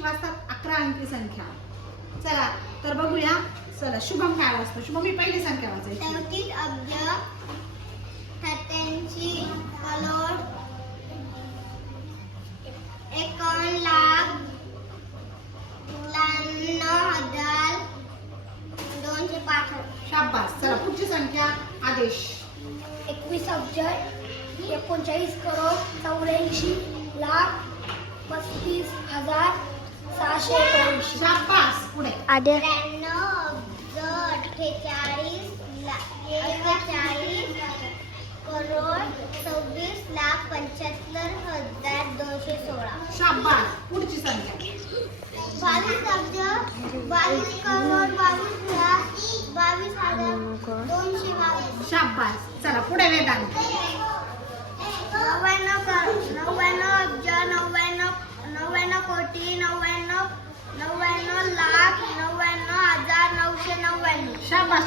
कशी वाचतात 11 अंकी संख्या. चला तर बघूया. चला शुभम काय वाचतो. शुभम ही पहिली संख्या वाचायची. 37 अब्ज 87 करोड 51 लाख 99,000 205. शाबास. चला पुढची संख्या आदेश. 21 अब्ज 39 करोड 84 लाख 35,679. शाबास. पुढे 93 अब्ज 48 करोड 26 लाख 75,216. शाबास. पुढची संख्या 22 अब्ज 22 करोड 22 लाख 22,222. शाबास. चला पुढे वेदांत. 99 अब्ज 99 कोटी 99 लाख 99,999. शाबास.